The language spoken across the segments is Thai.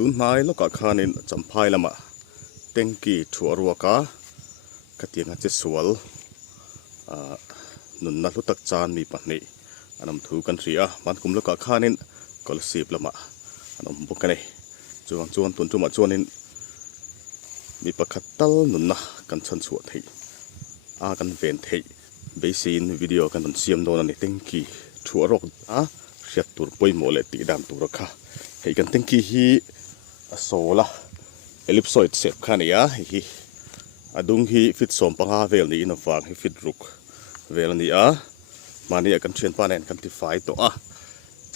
ตุนไม้ลกะคานินจำพายละมะเต็งกีถัวรัวกากะเตียงอาจจะสวลนุนนัลุตักจานมีปันนี่อันนั้นถูกันเสียมันคุมลกะคานินก็ลสีบละมะอันนั้นบุกกันนี่จวนตุนจุมาจวนนินมีประคัตตัลนุนนะกันชันสวดให้กันเวนให้เบสินวิดีโอกันตอนเสียมโดนนี่เต็งกีถัวรกเสียตัวป่วยโมเลติดามตัวรักค่ะให้กันเต็งกีฮีโซล่ะเอลิปโซอิดเซฟข้านี่ฮีดุงฮีฟิตสมปังหาเวลนี้นะฟังให้ฟิตรุกเวลนี้มานี่กันเชียนปานเองกันที่ไฟตัว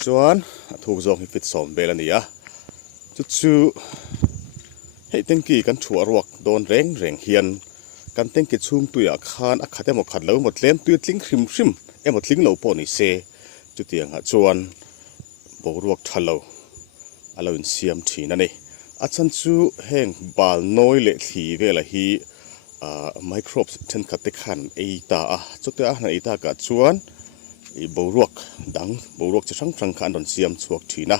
จวนถูกจงให้ฟิตสมเวลนี้จู่ให้เต็งกีกันถัวรกโดนเร่งเฮียนกันเต็งกีชุ่มตัวคานอักขัดหมดขัดแล้วหมดเล่มตัวทิ้งคริมหมดทิ้งเหลาปนิเซจุดเตียงจวนบรวกทะเลอาเราอินเสียมทีนั่นเองอาจารย์จูแห่งบาลน้อยเละทีเวลาฮีไมโครบเช่นกัดติขันไอตาจุดเดียวในไอตากัดจวนบรวกดังบรวกจะช่างขันดอนเสียมสวกทีนะ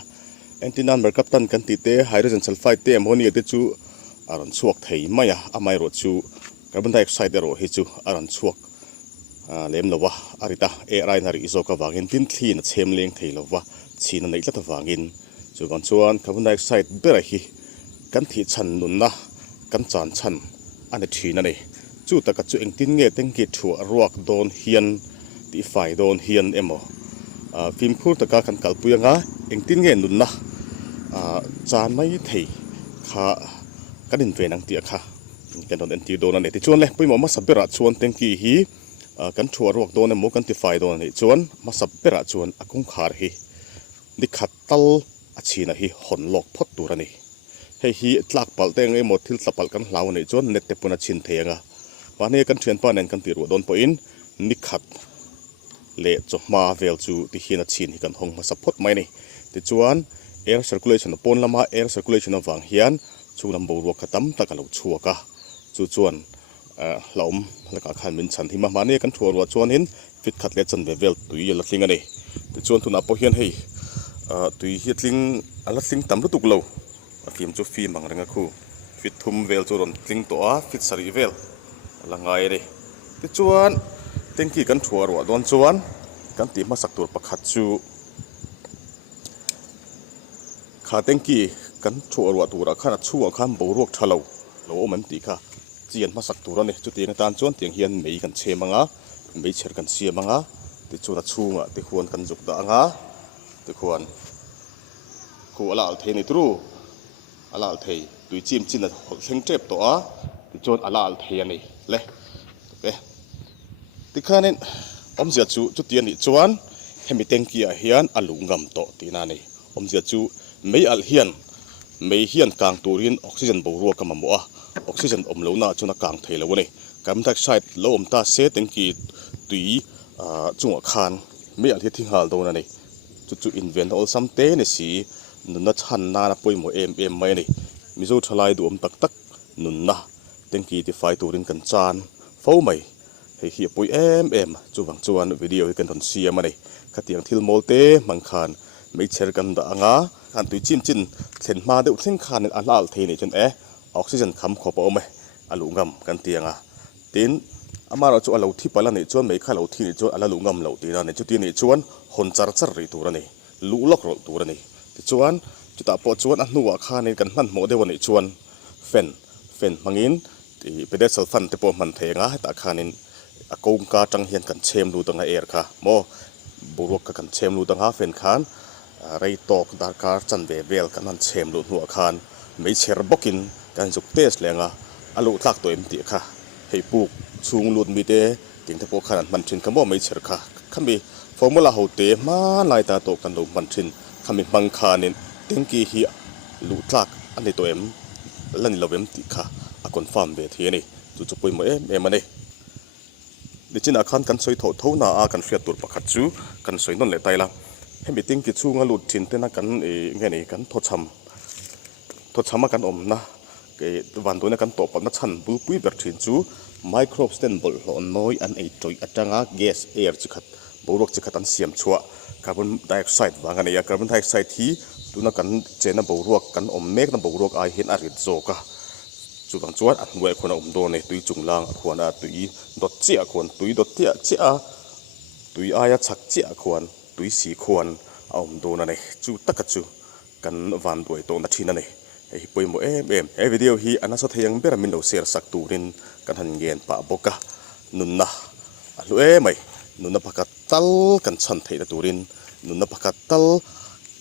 แอนตินันเบอร์กับตันกันติเตไฮโดรเจนซัลไฟด์เตมโมนี่ติจูอารันสวกไทยไม่ไม่รถจูคาร์บอนไดออกไซด์โรฮิจูอารันสวกเล่มละวะอาริตาเอไรนาริโซกวางินตินทีนเชมเลียงไทยละวะชีนันในลัตวางินจูกันชวนคาร์บอนไดออกไซด์เบรฮีกันที่ชันนุนนะกันจานชันอันนี้ทีนั่นเองจู่ตะกัดจู่เองตินเงต็งกิถัวรวกโดนเฮียนตีไฟโดนเฮียนฟิล์มคูตะกักันกัลปุยงเองตินเงนุนนะจานไม่ไทยข้ากันดินเวนังเตียค่ะกันโดนเอ็นตีโดนนั่นเองที่ชวนเลยปุยหมอมาสับเบระชวนเต็งกีฮีกันถัวรวกโดนหมอกันตีไฟโดนนี่ชวนมาสับเบระชวนอากุงขาร์ฮีดิขัดตัลอาชีนะฮีหอนหลอกพดตัวนี่ให้ฮีตลักปัลเต็งไอ้หมดที่สปัลกันเหลานี่จนเน็ตเตปุนชินเทียงวันนี้กันเชียนป้านเองกันตีรัวโดนปอินนิขัดเละจบมาเวลจูที่ฮีนัชินฮีกันหงมาสับพดไม่นี่ที่จวนair circulation ปนละมา air circulation วังเฮียนชูนำบรัวกระตั้มตะกันเราชัวกะจู่จวนหลอมแล้วก็ขันมินชันที่มาเนี่ยกันชัวรัวจวนหินฟิตขัดเล็ดจันเวลตุยลัดลิงอันนี้ที่จวนทุนอัปเฮียนให้ตุยเฮียลิงลัดลิงตั้มรตุกเราฟิล์มจูฟิล์มบางเรื่องคู่ฟิตทุ่มเวลจูรอนลิงตัวฟิตสรีเวลละไงเลยที่จวนเต็งกี้กันชัวรัวโดนจวนกันตีมาสักตัวประคัดจูข้าเต็งกี้กันชัวรัวตัวข้าชัวข้ามบรวกทะเลโลมันตีข้าเจียนมาสักตัวนี่จุดเตียงตานจวนเตียงเฮียนไม่กันเชมังไม่เชื่อกันเสียมังติจูรัชูติควรกันจุกด่างติควรคู่อลาลเทนิตรูอลาลเทตุยจิมจินเซ็งเจ็บตัวติจวนอลาลเทนี่เลยติข้านี่อมเสียจูจุดเตียงนี่จวนเฮมิเต็งกี้เฮียนอลุงกำโตตีนานี่อมเสียจูไม่อัลเฮียนไม่เฮียนกลางตัวรินออกซิเจนบรัวกำมัวออกซิเจนอมเหลวน่าจนกลางเทลวันนี้การทักใช้ลมตาเซต็งกีตุยจุงคานไม่อัลเฮียทิ้งหาลตัวนั่นนี่จุดอินเวนต์ออลซัมเตนี่สินุนนัดหันนาป่วยหมอไม่นี่มิโซทลายดูตักนุนนะต็งกีที่ไฟตัวรินกันจานเฝ้าไม่ให้เฮียป่วยจูวังจวนวิดีโอกันทนเสียมานี่ขัดยังทิลโมเตมังคานไม่เชื่อกันด่างการตุยจินเห็นมาเดี๋ยวเส้นคานในอันลาลเทนี่จนออกซิเจนคำขอบเอาไหมอลุงกำกันเตียงตีนอามาเราจวนเราที่ไปแล้วนี่จวนไม่ข้าเราที่นี่จวนอลุงกำเราตีนั่นนี่จุดที่นี่จวนหนจาร์รีตัวนี่ลุล็อกรตัวนี่ที่จวนจุดตาปอจวนอันนัวคานในกันมันโมเดลนี่จวนเฟนมังอินที่ไปได้สัลฟันที่ปอมันเทงแต่คานินอากงกาจังเฮียนกันเชมดูตั้งเอร์ค่ะโมบุรุษกันเชมดูตั้งเฟนคานไรตอกดาร์การจันเวลกันนั่นเชมดูหัวคานไม่เชื่อบอกินกันจุกเตสเลยอลุตักตัวตีค่ะให้ปลูกสูงลุดมีเดติงที่พวกขนาดมันชินคำว่าไม่เชื่อค่ะคำมีฟอร์มูลาหัวเตมาลายตาโตกันดูมันชินคำมีบังคานินติงกีเฮียลุตักอันนี้ตัวแล้วนี่เราตีค่ะอากอนฟาร์มเวทีนี่จุดปุยมามันนี่ดิจินอาคารกันสวยโถเท่าหน้ากันเฟียตัวประคัดจูกันสวยนั่นแหละไตละให้มีติ้งกิจชูงลุดชินเตนักันเงี้ยนี่กันทดช้ำมากันนะวันตัวนี้กันตบกันชันบุปุยแบบชินจูไมโครสเตนบอลหลอนน้อยอันจอยจังแก๊สแอร์จิขัดบุรุษจิขัดอันเสียมชัวคาร์บอนไดออกไซด์วางกันเนี่ยคาร์บอนไดออกไซด์ที่ tu na kan chena bo ruak kan om mek na bo ruak ai hin a rit zo ka chu bang chuan an we khona do ne tui chunglang khona tui dot chia khon tui dot tia chia tui aya chak chia khon tui si khon do na ne chu taka chu kan van doi to na thina ne ei poimo e video hi anasa theyang bera min lo share sak turin kan han gen pa boka nunna alu mai nunna pakatal kan chan theina turin nunna pakatal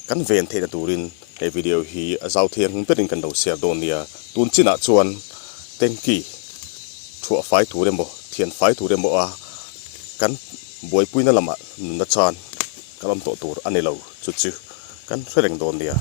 kan ven theina turin e video hi azau theyang perin kan lo share don nia tun china chuan tengki thua fai turemo thian fai turemo a kan boi puina lama nunna chan kalam to tur anilo chu chu kan threng don nia